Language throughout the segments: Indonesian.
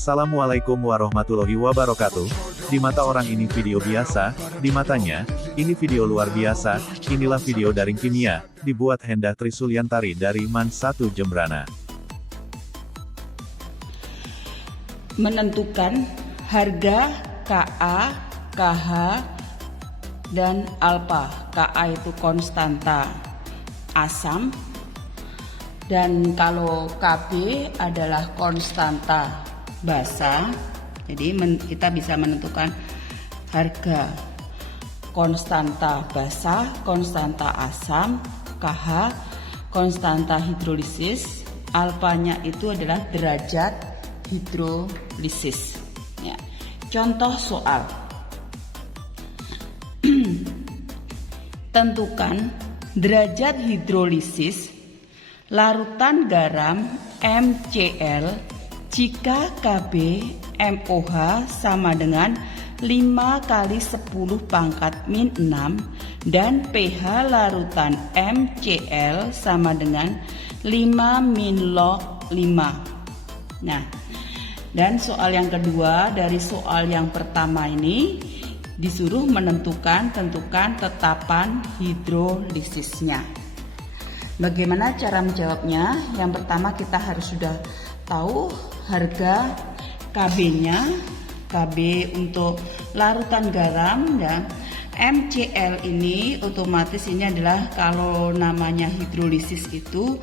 Assalamualaikum warahmatullahi wabarakatuh. Di mata orang ini video biasa, di matanya, ini video luar biasa. Inilah video daring kimia, dibuat Hendah Trisuliantari dari Man1 Jembrana. Menentukan harga Ka, Kh, dan alfa. Ka itu konstanta asam, dan kalau Kb adalah konstanta basa. Jadi kita bisa menentukan harga konstanta basa, konstanta asam, Kh, konstanta hidrolisis, alfanya itu adalah derajat hidrolisis. Ya. Contoh soal. Tentukan derajat hidrolisis larutan garam MCl jika Kb MOH sama dengan 5 kali 10 pangkat min 6 dan pH larutan MCl sama dengan 5 min log 5. Nah, dan soal yang kedua dari soal yang pertama ini disuruh tentukan tetapan hidrolisisnya. Bagaimana cara menjawabnya? Yang pertama kita harus sudah tahu harga Kb-nya. Kb untuk larutan garam dan MCl ini otomatis ini adalah kalau namanya hidrolisis itu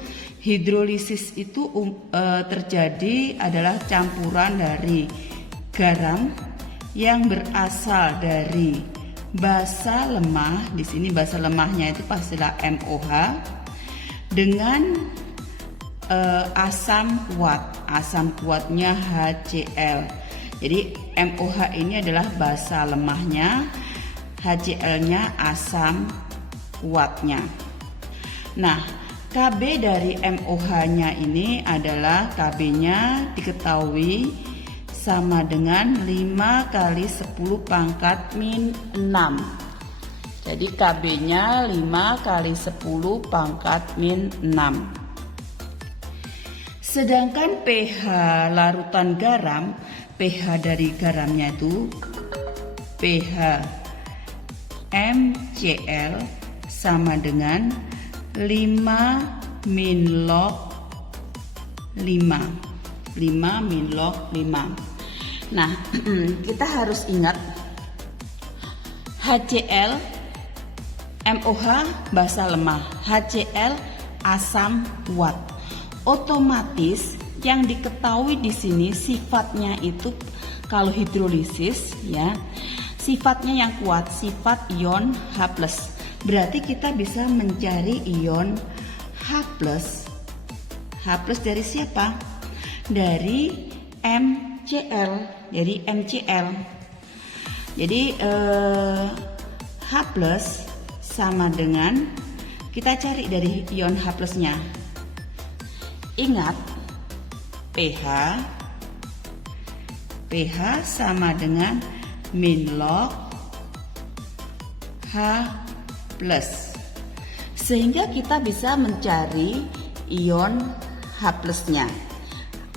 terjadi adalah campuran dari garam yang berasal dari basa lemah. Di sini basa lemahnya itu pastilah MOH dengan asam kuat. Asam kuatnya HCl. Jadi MOH ini adalah basa lemahnya, HCl-nya asam kuatnya. Nah, Kb dari MOH-nya ini adalah Kb-nya diketahui sama dengan 5 kali 10 pangkat min 6. Jadi Kb-nya 5 kali 10 pangkat min 6. Sedangkan pH larutan garam, pH dari garamnya itu pH MCl sama dengan 5 min log 5. 5 min log 5. Nah, kita harus ingat HCl, MOH basa lemah, HCl asam kuat. Otomatis yang diketahui di sini sifatnya itu kalau hidrolisis ya, sifatnya yang kuat, sifat ion H+. Berarti kita bisa mencari ion H+. H+ dari siapa? Dari MCl. Jadi MCl. Jadi H+ sama dengan, kita cari dari ion H+-nya. Ingat pH sama dengan min log H+. Sehingga kita bisa mencari ion H+-nya.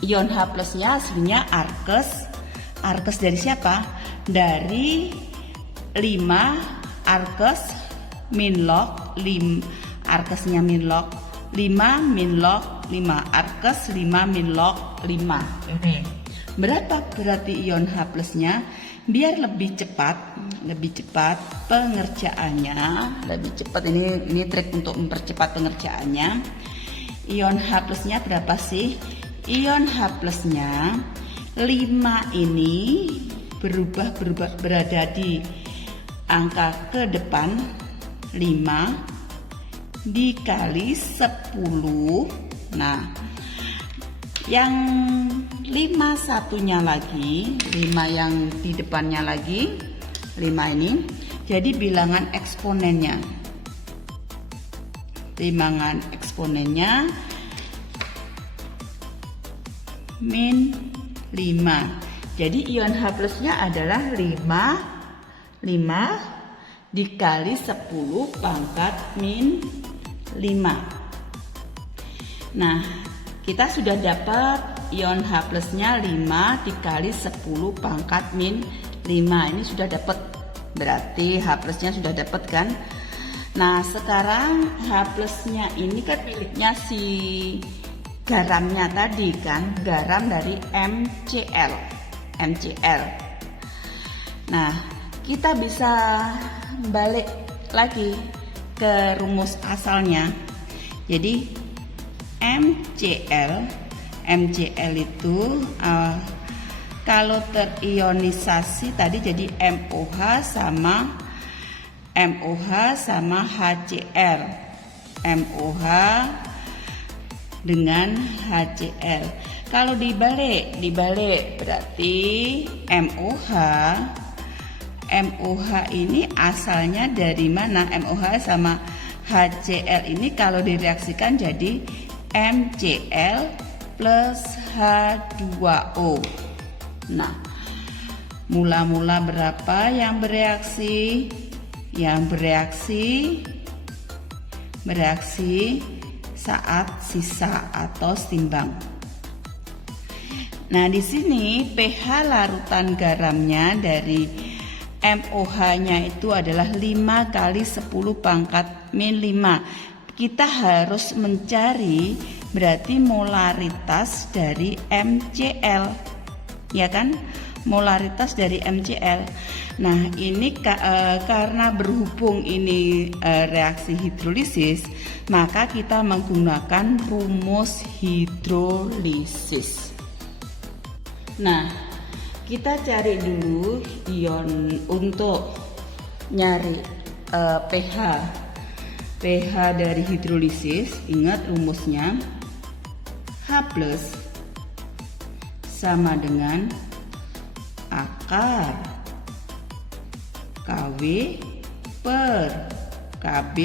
Ion H+-nya aslinya arkes. Arkes dari siapa? Dari 5 arkes min log 5. Arkesnya min log 5 min log 5. Arkes 5 min log 5. Berapa berarti ion H+-nya? Biar lebih cepat pengerjaannya, lebih cepat, ini trik untuk mempercepat pengerjaannya. Ion H+-nya berapa sih? Ion H+-nya 5 ini berada di angka ke depan 5 dikali 10. Nah, yang 5 satunya lagi, 5 yang di depannya lagi, 5 ini jadi bilangan eksponennya. Bilangan eksponennya min 5. Jadi ion H+-nya adalah 5 dikali 10 pangkat min 5. Nah, kita sudah dapat ion H plusnya 5 dikali 10 pangkat min 5. Ini sudah dapat, berarti H plusnya sudah dapat kan. Nah sekarang H plusnya ini kan miliknya si garamnya tadi kan, garam dari MCl. Nah kita bisa balik lagi ke rumus asalnya. Jadi MCl itu kalau terionisasi tadi jadi MOH sama HCl. MOH dengan HCl. Kalau dibalik berarti MOH ini asalnya dari mana? MOH sama HCl ini kalau direaksikan jadi MCl plus H2O. Nah, mula-mula berapa yang bereaksi? Yang bereaksi saat sisa atau seimbang. Nah, di sini pH larutan garamnya dari MOH-nya itu adalah 5 kali 10 pangkat min 5. Kita harus mencari berarti molaritas dari MCl, ya kan? Molaritas dari MCl. Nah, ini karena berhubung ini reaksi hidrolisis, maka kita menggunakan rumus hidrolisis. Nah, kita cari dulu ion untuk nyari pH dari hidrolisis. Ingat rumusnya, H plus sama dengan akar KW per KB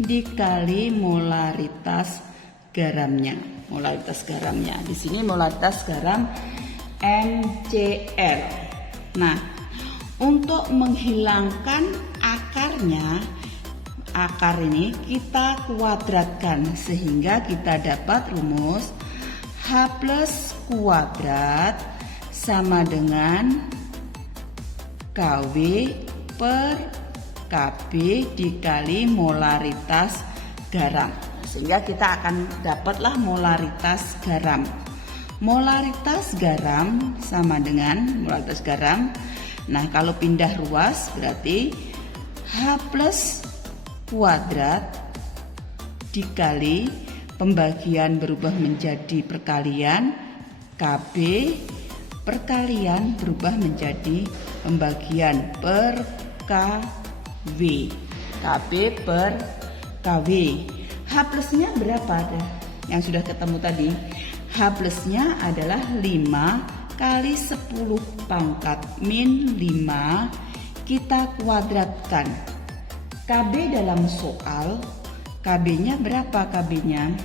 dikali molaritas garamnya. Di sini molaritas garam MCl. Nah, untuk menghilangkan akarnya, akar ini kita kuadratkan sehingga kita dapat rumus H plus kuadrat sama dengan KW per KB dikali molaritas garam. Sehingga kita akan dapatlah molaritas garam. Molaritas garam sama dengan molaritas garam. Nah, kalau pindah ruas berarti H plus kuadrat dikali pembagian berubah menjadi perkalian, KB perkalian berubah menjadi pembagian per KW. KB per KW. H plusnya berapa ada? Yang sudah ketemu tadi. H plusnya adalah 5 kali 10 pangkat min 5. Kita kuadratkan. KB dalam soal, KB-nya berapa KB-nya?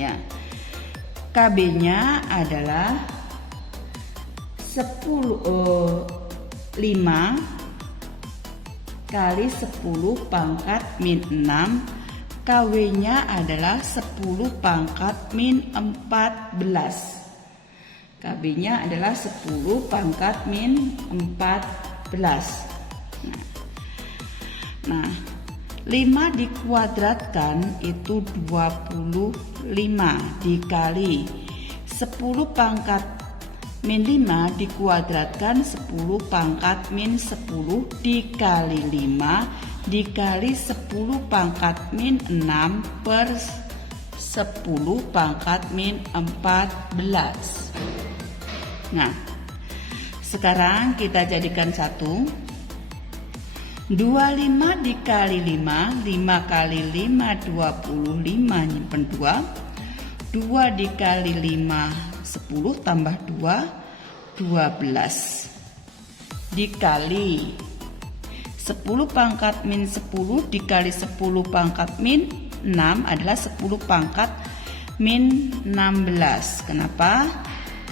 Ya. KB-nya adalah 5 kali 10 pangkat min 6. KW-nya adalah 10 pangkat min 14. KB-nya adalah 10 pangkat min 14. Nah, 5 dikuadratkan itu 25 dikali 10 pangkat min 5 dikuadratkan 10 pangkat min 10 dikali 5 dikali 10 pangkat min 6 per 10 pangkat min 14. Nah, sekarang kita jadikan satu. 25 dikali 5, 5 kali 5 25 nyimpen 2. 2 dikali 5 10 tambah 2 12 dikali 10 pangkat min 10 dikali 10 pangkat min 6 adalah 10 pangkat min 16. Kenapa?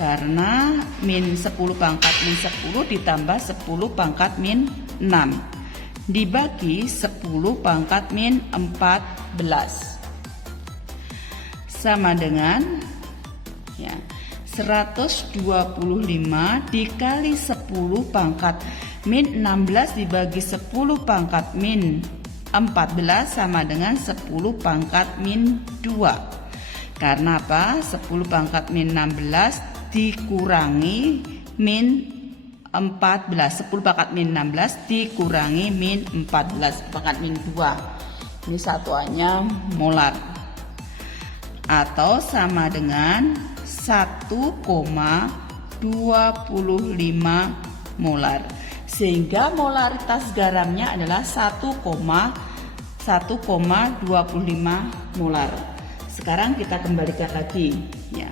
Karena min 10 pangkat min 10 ditambah 10 pangkat min 6 dibagi 10 pangkat min 14 sama dengan Ya. 125 dikali 10 pangkat min 16 dibagi 10 pangkat min 14 sama dengan 10 pangkat min 2. Karena apa? 10 pangkat min 16 dikurangi min 14. 10 pangkat min 16 dikurangi min 14 pangkat min 2. Ini satuannya molar. Atau sama dengan 1,25 molar. Sehingga molaritas garamnya adalah 1,25 molar. Sekarang kita kembalikan lagi ya.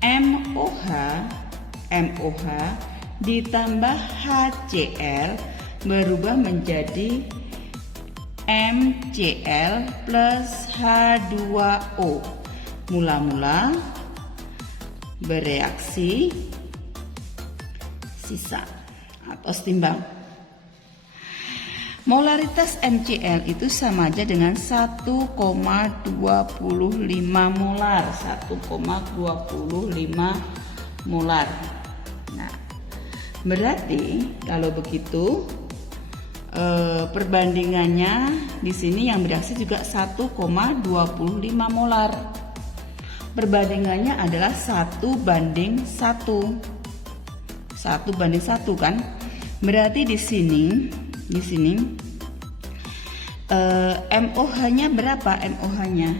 MOH ditambah HCl berubah menjadi MCl plus H2O. Mula-mula bereaksi sisa atau setimbang. Molaritas MCl itu sama aja dengan 1,25 molar. 1,25 molar. Nah, berarti kalau begitu perbandingannya di sini yang bereaksi juga 1,25 molar. Perbandingannya adalah 1:1. 1:1 kan? Berarti di sini MOH-nya berapa? MOH-nya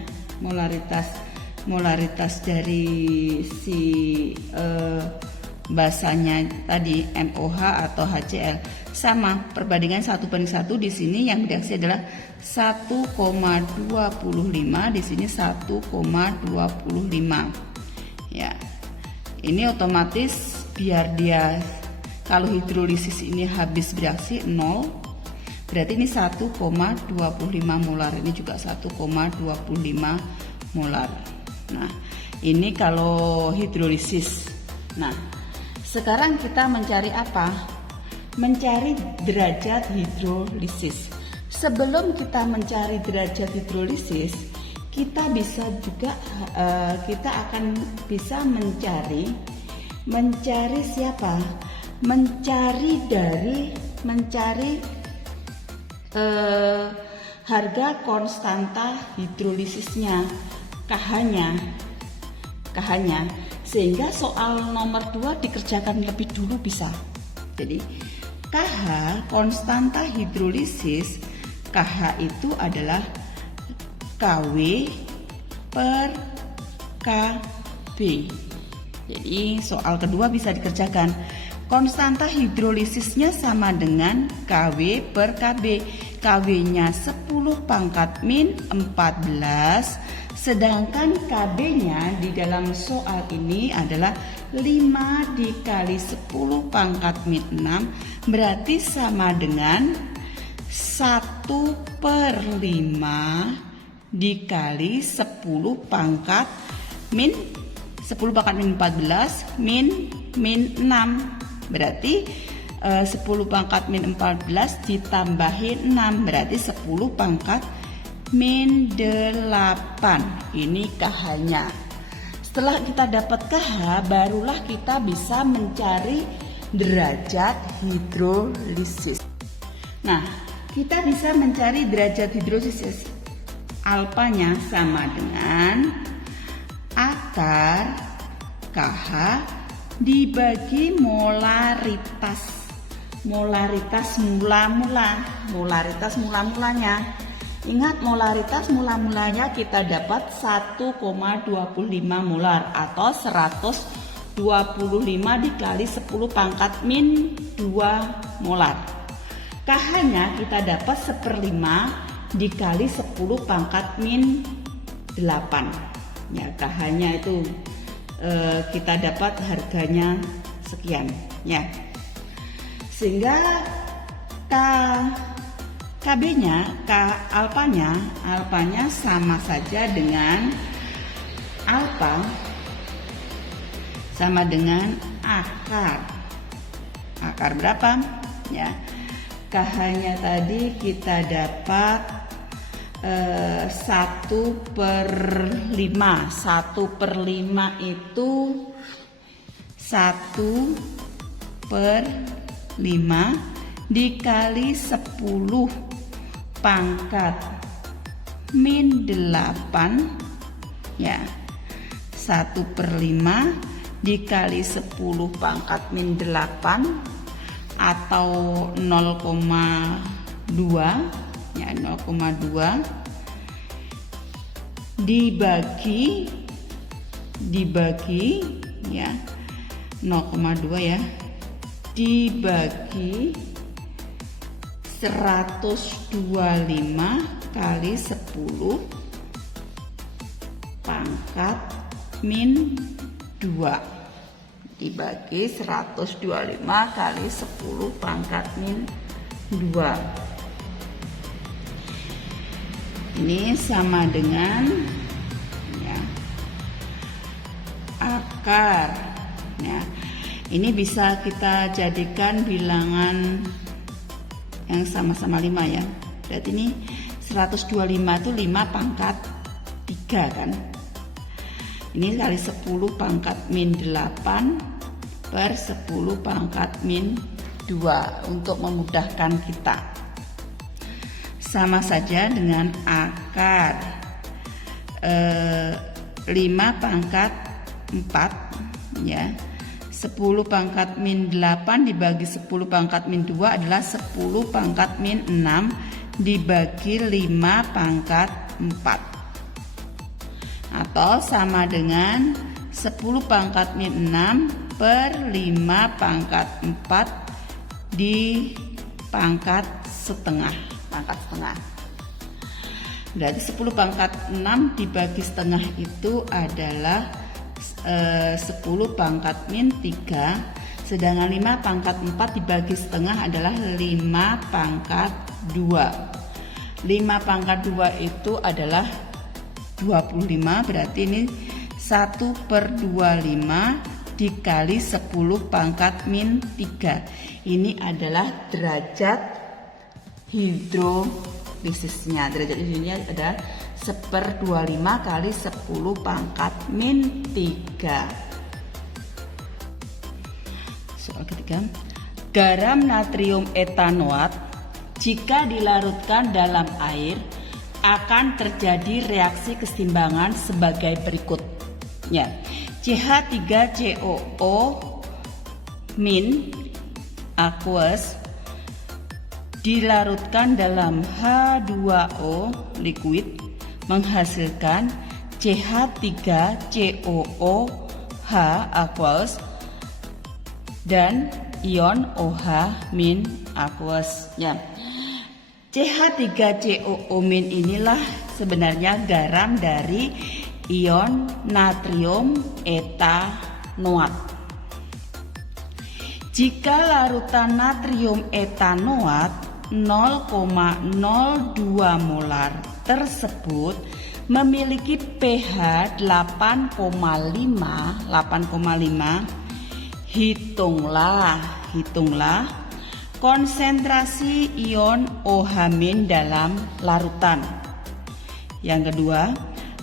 molaritas dari si basanya tadi MOH atau HCl sama, perbandingan 1:1. Di sini yang bereaksi adalah 1,25, di sini 1,25. Ya. Ini otomatis biar dia kalau hidrolisis ini habis bereaksi 0, berarti ini 1,25 molar. Ini juga 1,25 molar. Nah, ini kalau hidrolisis. Nah, sekarang kita mencari apa? Mencari derajat hidrolisis. Sebelum kita mencari derajat hidrolisis, kita bisa juga kita akan bisa mencari siapa? Mencari harga konstanta hidrolisisnya, KH-nya. Sehingga soal nomor 2 dikerjakan lebih dulu bisa. Jadi KH konstanta hidrolisis, KH itu adalah KW per KB. Jadi soal kedua bisa dikerjakan. Konstanta hidrolisisnya sama dengan KW per KB. KW-nya 10 pangkat min 14, sedangkan KB-nya di dalam soal ini adalah 5 dikali 10 pangkat min 6, berarti sama dengan 1/5 dikali 10 pangkat min 14 min 6. Berarti 10 pangkat min 14 ditambahin 6, berarti 10 pangkat min 8. Ini KH-nya. Setelah kita dapat KH, barulah kita bisa mencari derajat hidrolisis. Nah, kita bisa mencari derajat hidrolisis. Alfanya sama dengan akar KH dibagi molaritas mula-mulanya. Ingat, molaritas mula-mulanya kita dapat 1,25 molar atau 125 dikali 10 pangkat min 2 molar. KH-nya kita dapat 1/5 dikali 10 pangkat min 8. Ya, KH-nya itu kita dapat harganya sekian ya. Sehingga KB-nya, alfanya sama saja dengan alfa sama dengan akar. Akar berapa? Ya. KH-nya tadi kita dapat 1/5. 1/5 itu 1/5 dikali 10 pangkat min 8 ya. 1/5 dikali 10 pangkat min 8 atau 0,2 ya, 0,2 dibagi ya 0,2 ya dibagi 125 kali 10 pangkat min 2 dibagi 125 kali 10 pangkat min 2. Ini sama dengan ya, akar ya. Ini bisa kita jadikan bilangan yang sama-sama 5 ya. Berarti ini 125 itu 5 pangkat 3 kan. Ini kali 10 pangkat min 8 per 10 pangkat min 2 untuk memudahkan kita. Sama saja dengan akar 5 pangkat 4 ya. 10 pangkat min 8 dibagi 10 pangkat min 2 adalah 10 pangkat min 6 dibagi 5 pangkat 4. Atau sama dengan 10 pangkat min 6 per 5 pangkat 4 di pangkat setengah. Berarti 10 pangkat 6 dibagi setengah itu adalah 10 pangkat min 3. Sedangkan 5 pangkat 4 dibagi setengah adalah 5 pangkat 2. 5 pangkat 2 itu adalah 25, berarti ini 1/25 dikali 10 pangkat min 3. Ini adalah derajat hidrolisisnya. Derajat ini adalah 1/25 kali 10 pangkat min 3. Soal ketiga, garam natrium etanoat jika dilarutkan dalam air akan terjadi reaksi keseimbangan sebagai berikut ya. CH3COO min aqueous dilarutkan dalam H2O liquid menghasilkan CH3COOH aqueous dan ion OH min aqueous ya. CH3COO- inilah sebenarnya garam dari ion natrium etanoat. Jika larutan natrium etanoat 0,02 molar tersebut memiliki pH 8,5, hitunglah konsentrasi ion OH- dalam larutan. Yang kedua,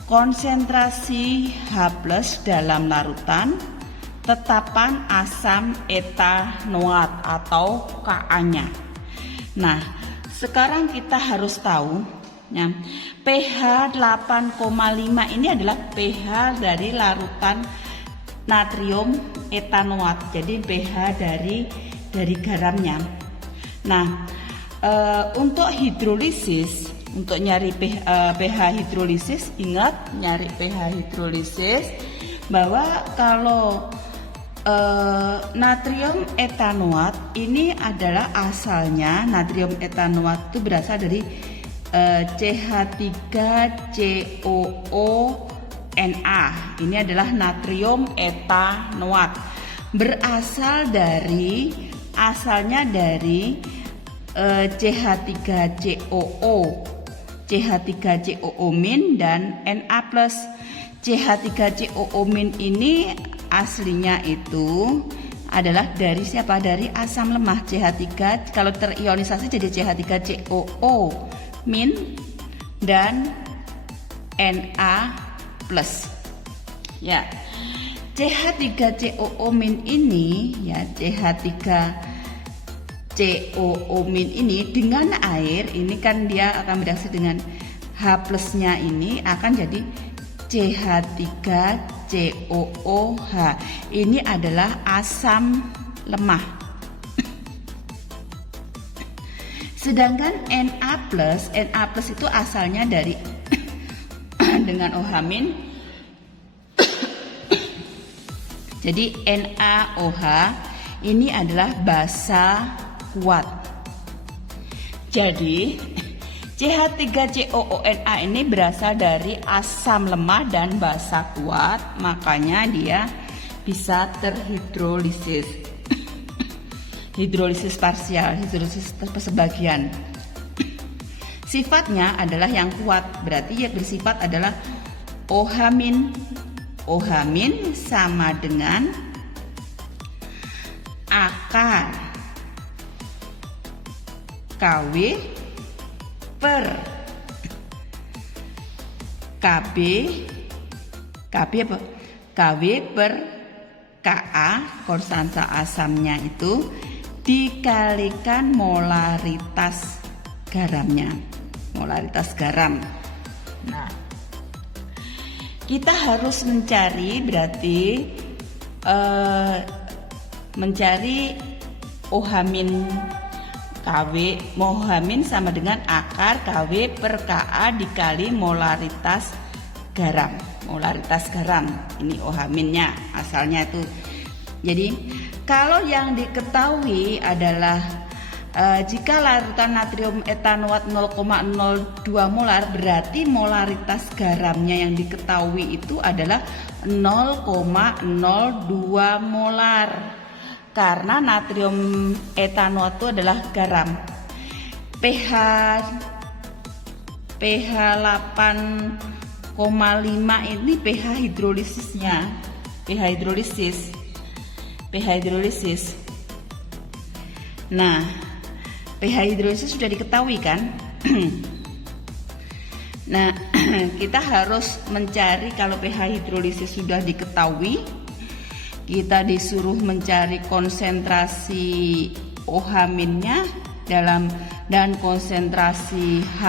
konsentrasi H+ dalam larutan, tetapan asam etanoat atau Ka-nya. Nah, sekarang kita harus tahu ya, pH 8,5 ini adalah pH dari larutan natrium etanoat. Jadi pH dari garamnya. Nah, untuk hidrolisis, untuk nyari pH hidrolisis, ingat nyari pH hidrolisis bahwa kalau natrium etanoat ini adalah asalnya natrium etanoat itu berasal dari CH3COO-Na. Ini adalah natrium etanoat. Asalnya dari CH3COO- dan Na+. CH3COO- ini aslinya itu adalah dari siapa? Dari asam lemah CH3. Kalau terionisasi jadi CH3COO- dan Na+. Ya. CH3COO- ini ya, CH3COO- ini dengan air ini kan dia akan bereaksi dengan H+-nya ini akan jadi CH3COOH. Ini adalah asam lemah. Sedangkan Na+ itu asalnya dari dengan OH-. Jadi NaOH ini adalah basa kuat. Jadi CH3COONa ini berasal dari asam lemah dan basa kuat, makanya dia bisa terhidrolisis. Hidrolisis parsial, hidrolisis sebagian. Sifatnya adalah yang kuat, berarti ya bersifat adalah OH-. OH- sama dengan akar KW per KB apa? KW per Ka, konstanta asamnya itu, dikalikan molaritas garamnya. Molaritas garam. Nah, kita harus mencari berarti mencari OH- KW. OH- sama dengan akar KW per Ka dikali molaritas garam. Molaritas garam ini OH-nya asalnya itu. Jadi kalau yang diketahui adalah jika larutan natrium etanoat 0,02 molar, berarti molaritas garamnya yang diketahui itu adalah 0,02 molar. Karena natrium etanoat itu adalah garam. pH 8,5 ini pH hidrolisisnya. pH hidrolisis. Nah, pH hidrolisis sudah diketahui kan? Nah, kita harus mencari, kalau pH hidrolisis sudah diketahui, kita disuruh mencari konsentrasi OH-nya dan konsentrasi H+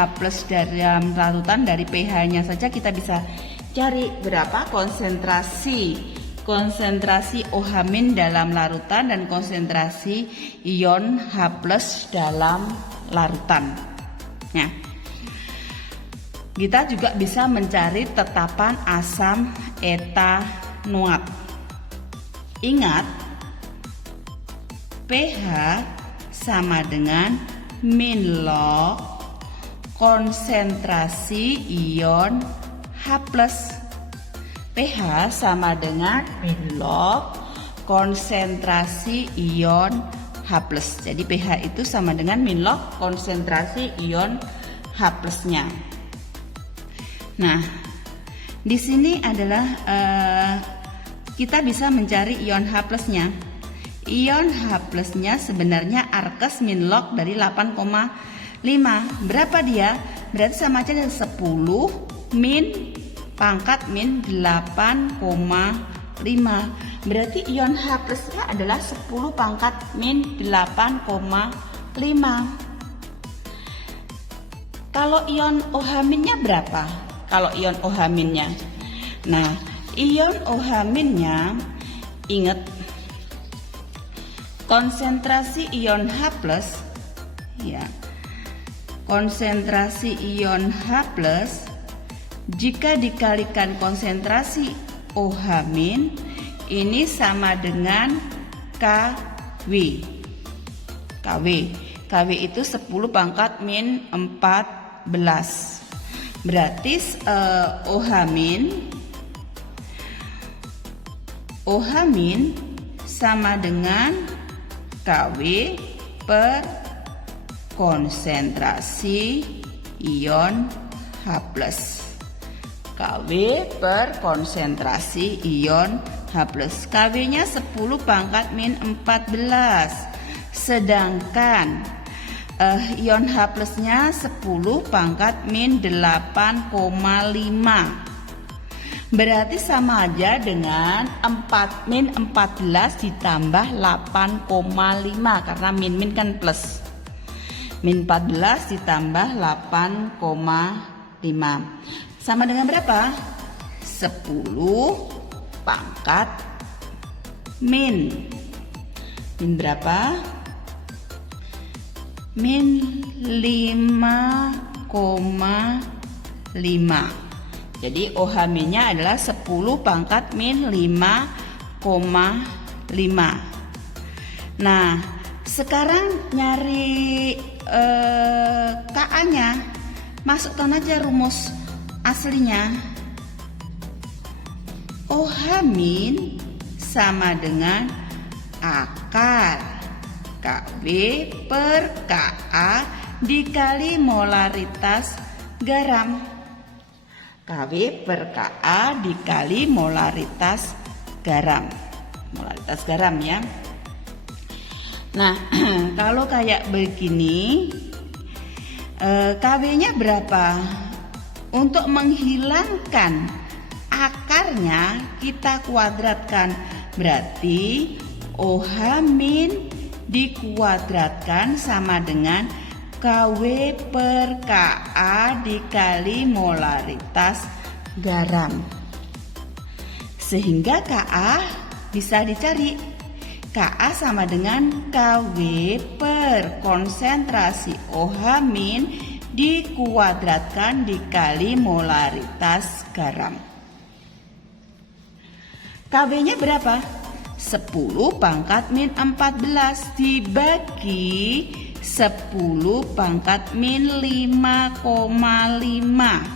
dalam larutan. Dari pH-nya saja kita bisa cari berapa konsentrasi OH- dalam larutan dan konsentrasi ion H+ dalam larutan. Nah, kita juga bisa mencari tetapan asam etanoat. Ingat, pH sama dengan min log konsentrasi ion H+. pH sama dengan min log konsentrasi ion H+. Jadi pH itu sama dengan min log konsentrasi ion H+-nya. Nah, di sini adalah kita bisa mencari ion H+-nya. Ion H+-nya sebenarnya arkes min log dari 8,5. Berapa dia? Berarti sama aja dengan 10 min pangkat min 8,5. Berarti ion H+-nya adalah 10 pangkat min 8,5. Kalau ion OH-nya berapa? Kalau ion OH-nya. Nah, ion OH-nya, ingat, konsentrasi ion H+, ya. Konsentrasi ion H+ jika dikalikan konsentrasi OH- ini sama dengan KW. KW itu 10 pangkat min 14. Berarti OH- sama dengan KW per konsentrasi ion H+. KW per konsentrasi ion H+. KW-nya 10 pangkat min 14. Sedangkan ion H plusnya 10 pangkat min 8,5. Berarti sama aja dengan 4 min 14 ditambah 8,5 karena min kan plus. Min 14 ditambah 8,5 sama dengan berapa? 10 pangkat min berapa? Min 5,5. Jadi OH-nya adalah 10 pangkat min 5,5. Nah, sekarang nyari Ka-nya. Masukkan aja rumus aslinya. OH- sama dengan akar Kb per Ka dikali molaritas garam. Kw per Ka dikali molaritas garam. Molaritas garam ya. Nah, kalau kayak begini, Kw-nya berapa? Untuk menghilangkan akarnya kita kuadratkan. Berarti OH- dikuadratkan sama dengan Kw per Ka dikali molaritas garam. Sehingga Ka bisa dicari. Ka sama dengan Kw per konsentrasi OH- dikuadratkan dikali molaritas garam. Kw-nya berapa? 10 pangkat min 14 dibagi 10 pangkat min 5,5.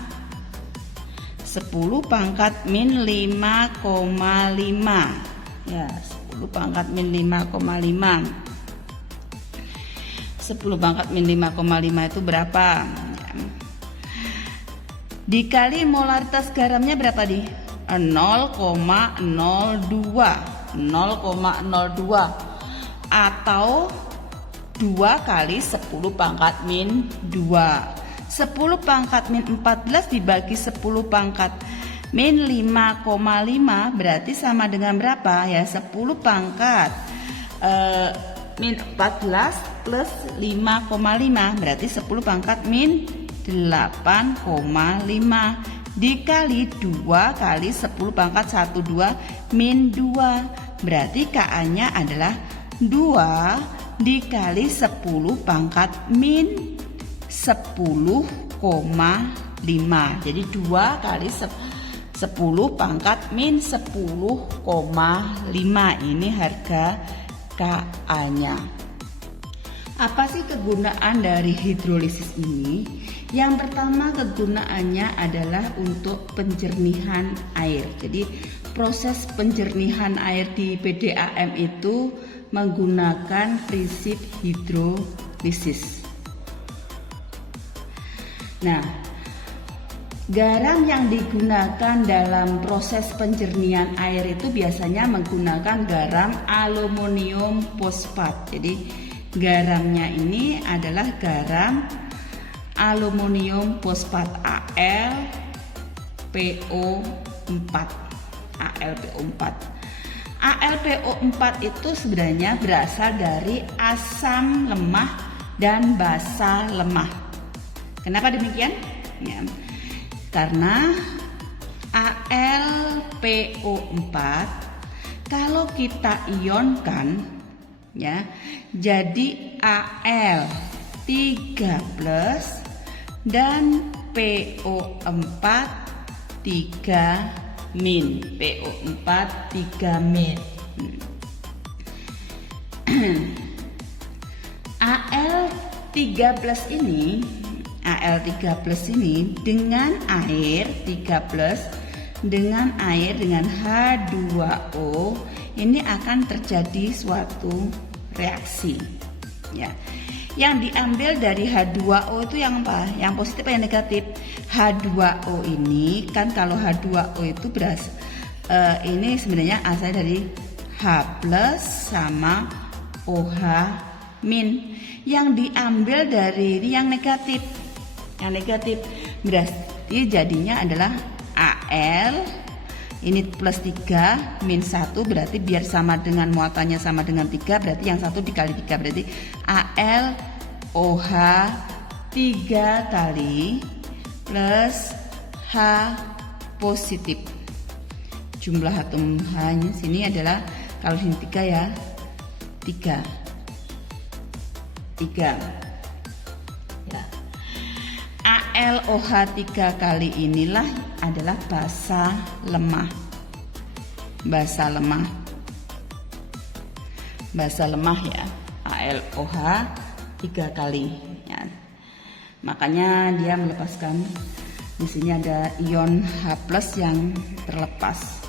10 pangkat min 5,5. Ya, 10 pangkat min 5,5. 10 pangkat min 5,5 itu berapa? Dikali molaritas garamnya berapa di? 0,02 atau 2 kali 10 pangkat min 2. 10 pangkat min 14 dibagi 10 pangkat min 5,5 berarti sama dengan berapa? Ya 10 pangkat min 14 plus 5,5 berarti 10 pangkat min 8,5 dikali 2 kali 10 pangkat 12 min 2 berarti Ka-nya adalah 2 dikali 10 pangkat min 10,5. Jadi 2 kali 10 pangkat min 10,5 ini harga Ka-nya. Apa sih kegunaan dari hidrolisis ini? Yang pertama kegunaannya adalah untuk penjernihan air. Jadi proses penjernihan air di PDAM itu menggunakan prinsip hidrolisis. Nah, garam yang digunakan dalam proses penjernihan air itu biasanya menggunakan garam aluminium fosfat. Jadi garamnya ini adalah garam aluminium fosfat AlPO4. AlPO4 itu sebenarnya berasal dari asam lemah dan basa lemah. Kenapa demikian? Ya, karena AlPO4 kalau kita ionkan ya jadi Al3+ dan PO4 3-. PO4 3-. Al3+ ini dengan air 3+ dengan H2O ini akan terjadi suatu reaksi ya. Yang diambil dari H2O itu yang apa? Yang positif atau yang negatif? H2O ini kan kalau H2O itu ini sebenarnya asal dari H+ sama OH min. Yang diambil dari yang negatif. Yang negatif berarti jadinya adalah AL ini plus 3 min 1, berarti biar sama dengan muatannya sama dengan 3, berarti yang 1 dikali 3, berarti AL OH 3 kali plus H positif. Jumlah atom H-nya sini adalah, kalau ini 3 ya, 3 ya. AlOH 3 kali inilah adalah basa lemah. Basa lemah ya. AlOH 3 kali ya. Makanya dia melepaskan, di sini ada ion H+ yang terlepas.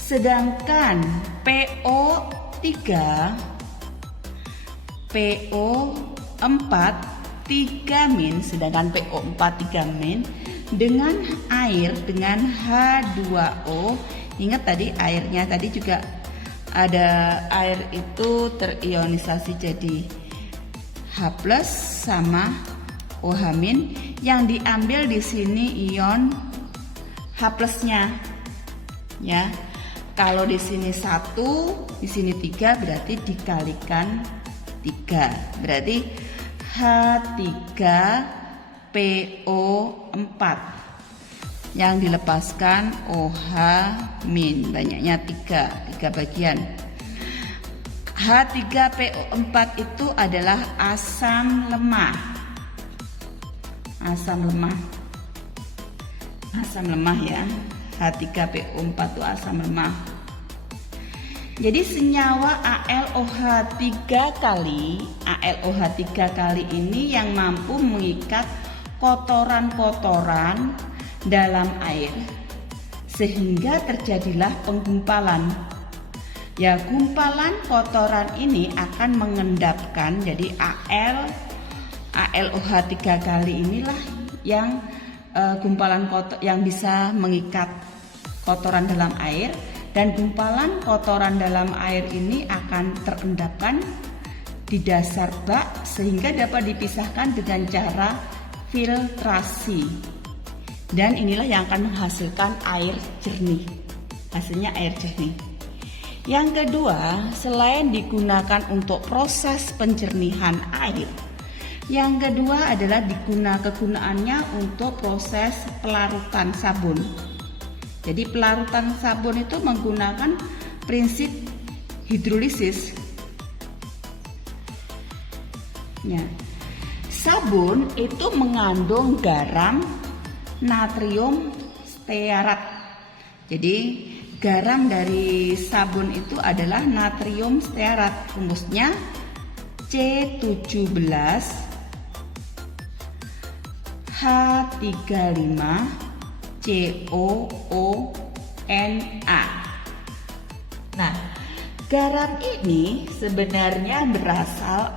Sedangkan PO4 3-, sedangkan PO4 3- dengan air dengan H2O. Ingat tadi airnya tadi juga ada air itu terionisasi jadi H+ sama OH-, yang diambil di sini ion H+-nya ya. Kalau di sini 1, di sini 3, berarti dikalikan 3, berarti H3PO4 yang dilepaskan OH-, banyaknya 3 bagian. H3PO4 itu adalah asam lemah. Asam lemah ya. H3PO4 itu asam lemah. Jadi senyawa AlOH 3 kali ini yang mampu mengikat kotoran-kotoran dalam air sehingga terjadilah penggumpalan. Ya, gumpalan kotoran ini akan mengendapkan, jadi AlOH 3 kali inilah yang gumpalan kotor yang bisa mengikat kotoran dalam air, dan gumpalan kotoran dalam air ini akan terendapkan di dasar bak sehingga dapat dipisahkan dengan cara filtrasi, dan inilah yang akan menghasilkan air jernih. Hasilnya air jernih. Yang kedua, selain digunakan untuk proses penjernihan air, yang kedua adalah kegunaannya untuk proses pelarutan sabun. Jadi pelarutan sabun itu menggunakan prinsip hidrolisis. Ya. Sabun itu mengandung garam natrium stearat. Jadi garam dari sabun itu adalah natrium stearat, rumusnya C17 H35 COONA. Nah, garam ini sebenarnya berasal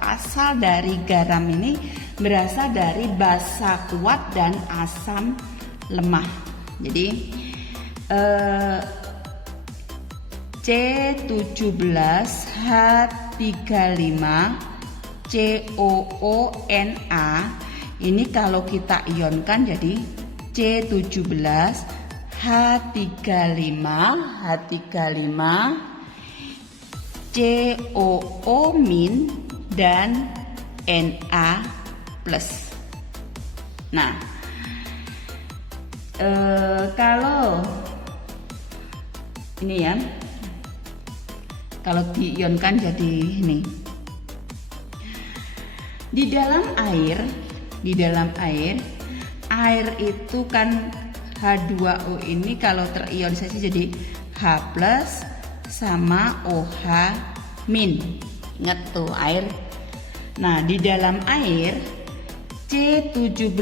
dari garam ini berasal dari basa kuat dan asam lemah. Jadi C17 H35 COONA ini kalau kita ionkan jadi C17 H35 COO- dan Na+. Nah, kalau ini ya, kalau diionkan jadi ini. Di dalam air itu kan H2O ini kalau terionisasi jadi H+ sama OH-. Ingat tuh air. Nah, di dalam air C17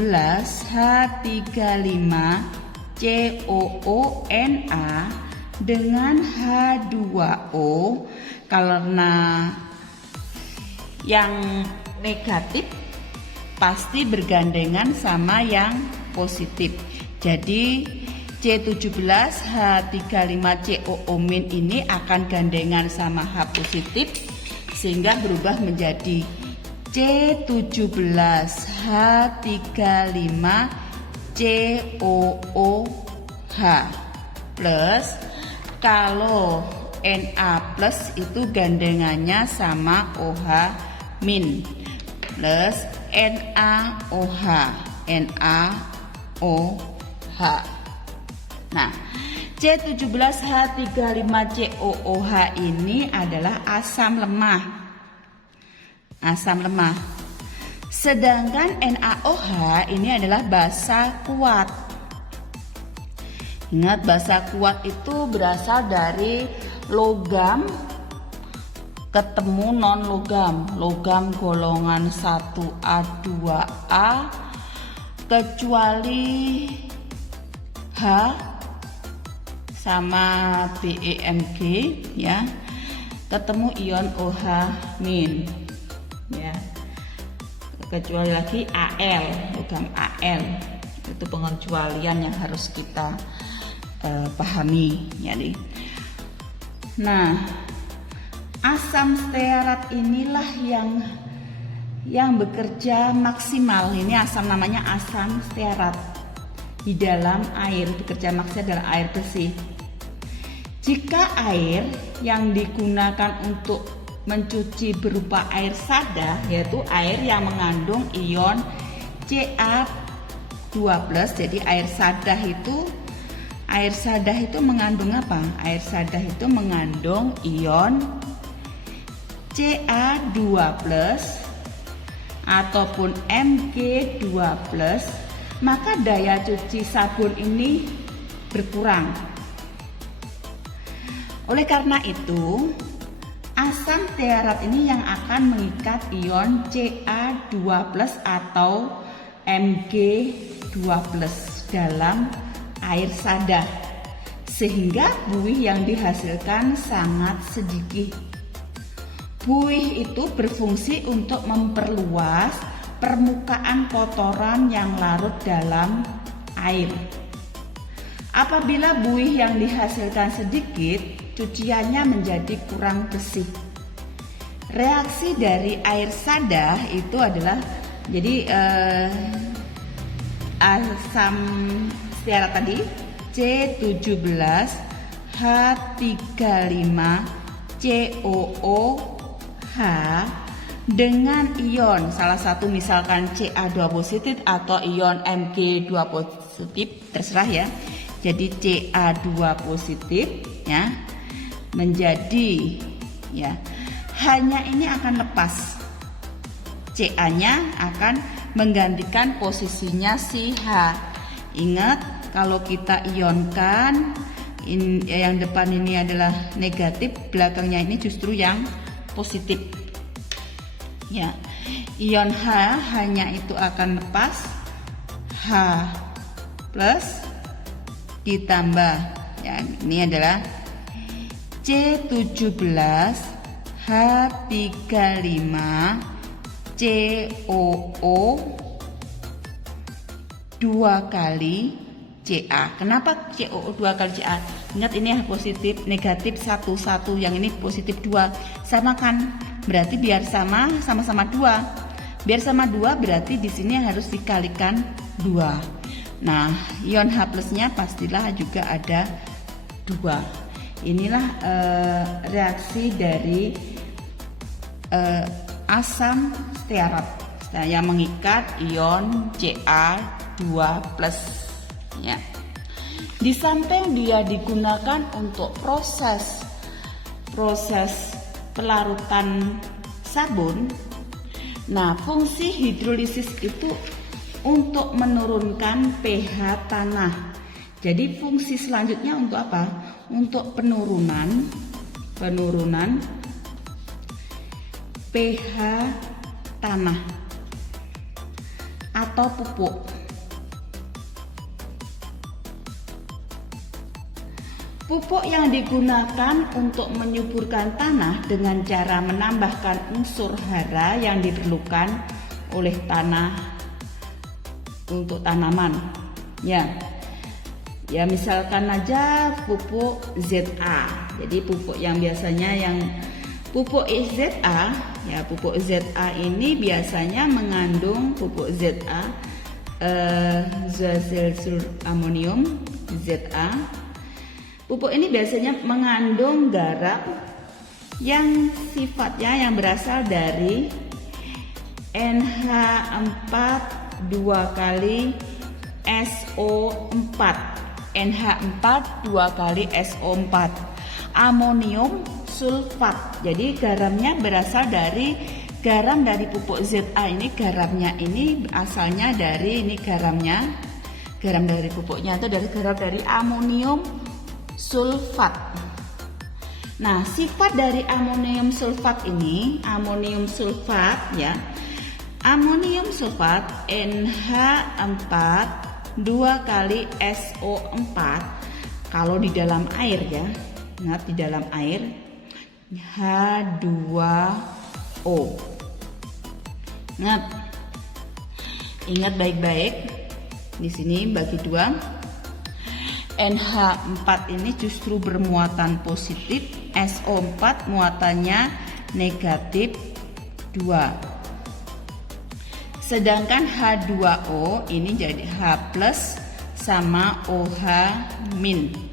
H35 COONA dengan H2O, karena yang negatif pasti bergandengan sama yang positif. Jadi C17 H35 COO- ini akan gandengan sama H positif, sehingga berubah menjadi C17H35COOH plus, kalau Na plus itu gandengannya sama OH min plus NaOH. Nah, C17H35COOH ini adalah asam lemah. Sedangkan NaOH ini adalah basa kuat. Ingat, basa kuat itu berasal dari logam ketemu non-logam. Logam golongan 1A, 2A kecuali H sama BeMg ya, ketemu ion OH min ya, kecuali lagi Al, logam Al. Itu pengecualian yang harus kita pahami ya. Nah, asam stearat inilah yang bekerja maksimal. Ini asam namanya asam stearat di dalam air, bekerja maksimal adalah air bersih. Jika air yang digunakan untuk mencuci berupa air sada, yaitu air yang mengandung ion Ca2+, jadi air sada itu mengandung apa? Air sada itu mengandung ion Ca2+ ataupun Mg2+, maka daya cuci sabun ini berkurang. Oleh karena itu, asam stearat ini yang akan mengikat ion Ca2+ atau Mg2+ dalam air sada, sehingga buih yang dihasilkan sangat sedikit. Buih itu berfungsi untuk memperluas permukaan kotoran yang larut dalam air. Apabila buih yang dihasilkan sedikit, cuciannya menjadi kurang bersih. Reaksi dari air sada itu adalah asam stearat tadi C17H35COOH dengan ion salah satu misalkan Ca2 positif atau ion Mg2 positif, terserah ya. Jadi Ca2 positif ya menjadi ya, hanya ini akan lepas, Ca-nya akan menggantikan posisinya si H. Ingat, kalau kita ionkan yang depan ini adalah negatif, belakangnya ini justru yang positif ya. Ion H hanya itu akan lepas, H plus ditambah ya, ini adalah C17H35COO 2 kali Ca. Kenapa COO 2 kali Ca? Ingat, ini positif, negatif 1, yang ini positif 2. Samakan, berarti biar sama-sama 2. Biar sama 2 berarti di sini harus dikalikan 2. Nah, ion H plusnya pastilah juga ada 2. Inilah reaksi dari asam stearat yang mengikat ion Ca2+ ya. Di samping dia digunakan untuk proses pelarutan sabun. Nah, fungsi hidrolisis itu untuk menurunkan pH tanah. Jadi fungsi selanjutnya untuk apa? Untuk penurunan pH tanah atau pupuk. Pupuk yang digunakan untuk menyuburkan tanah dengan cara menambahkan unsur hara yang diperlukan oleh tanah untuk tanaman. Ya misalkan aja pupuk ZA. Jadi pupuk yang biasanya Pupuk Za, ya pupuk Za ini biasanya mengandung pupuk Za, zat amonium Za. Pupuk ini biasanya mengandung garam yang sifatnya yang berasal dari NH4 2 kali SO4. NH4 2 kali SO4. Amonium sulfat. Jadi garamnya berasal dari garam dari pupuk Za ini, garamnya ini asalnya dari ini garamnya. Garam dari pupuknya itu dari garam dari amonium sulfat. Nah, sifat dari amonium sulfat ini, amonium sulfat ya. Amonium sulfat NH4 2 kali SO4 kalau di dalam air ya. Ingat di dalam air H2O. Ingat baik-baik. Di sini bagi 2. NH4 ini justru bermuatan positif, SO4 muatannya negatif 2. Sedangkan H2O ini jadi H plus sama OH min.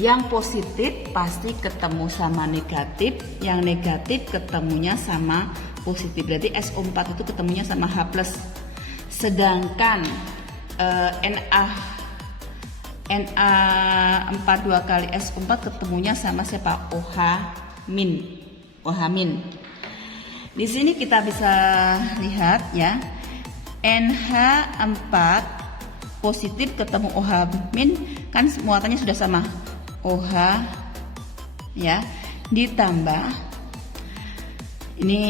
Yang positif pasti ketemu sama negatif, yang negatif ketemunya sama positif. Berarti SO4 itu ketemunya sama H plus. Sedangkan Na4 2 kali SO4 ketemunya sama siapa? OH min. OH min. Di sini kita bisa lihat ya, NH4 positif ketemu OH min, kan muatannya sudah sama OH ya, ditambah ini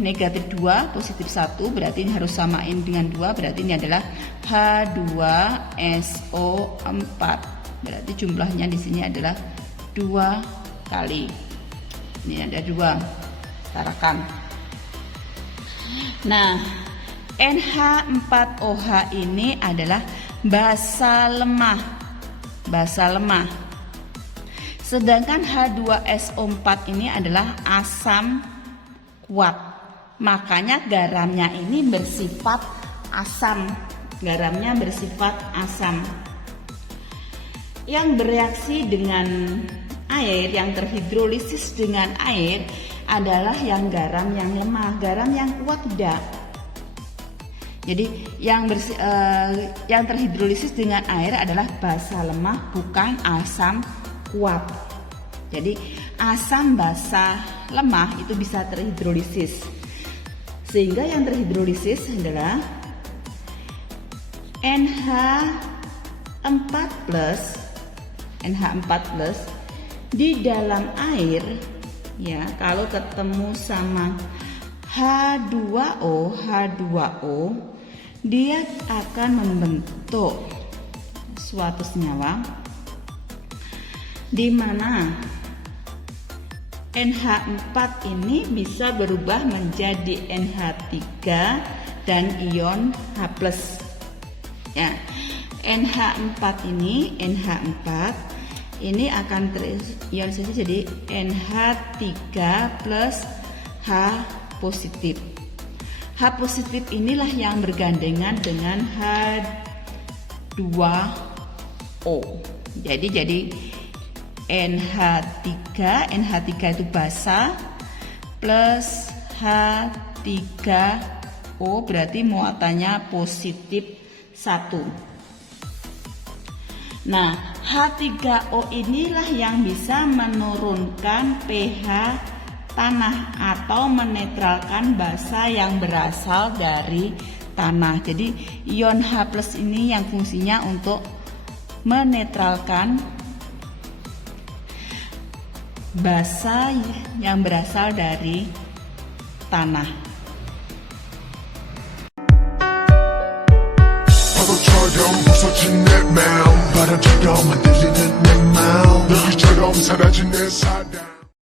negatif 2 positif 1, berarti ini harus samain dengan 2, berarti ini adalah H2SO4, berarti jumlahnya di sini adalah 2 kali. Ini ada 2, tarakan. Nah, NH4OH ini adalah basa lemah. Basa lemah. Sedangkan H2SO4 ini adalah asam kuat. Makanya garamnya ini bersifat asam. Garamnya bersifat asam. Yang bereaksi dengan air, yang terhidrolisis dengan air adalah yang garam yang lemah. Garam yang kuat tidak. Jadi yang terhidrolisis dengan air adalah basa lemah, bukan asam kuat. Jadi asam basa lemah itu bisa terhidrolisis. Sehingga yang terhidrolisis adalah NH4+ di dalam air ya, kalau ketemu sama H2O dia akan membentuk suatu senyawa di mana NH4 ini bisa berubah menjadi NH3 dan ion H+. Ya. NH4 ini akan terionisasi jadi NH3 plus H positif. H positif inilah yang bergandengan dengan H2O. Jadi NH3 itu basa plus H3O berarti muatannya positif 1. Nah, H3O inilah yang bisa menurunkan pH tanah atau menetralkan basa yang berasal dari tanah. Jadi ion H+ ini yang fungsinya untuk menetralkan basa yang berasal dari tanah. 바람처럼 흔들리는 내 마음 너희처럼 사라진 내 삶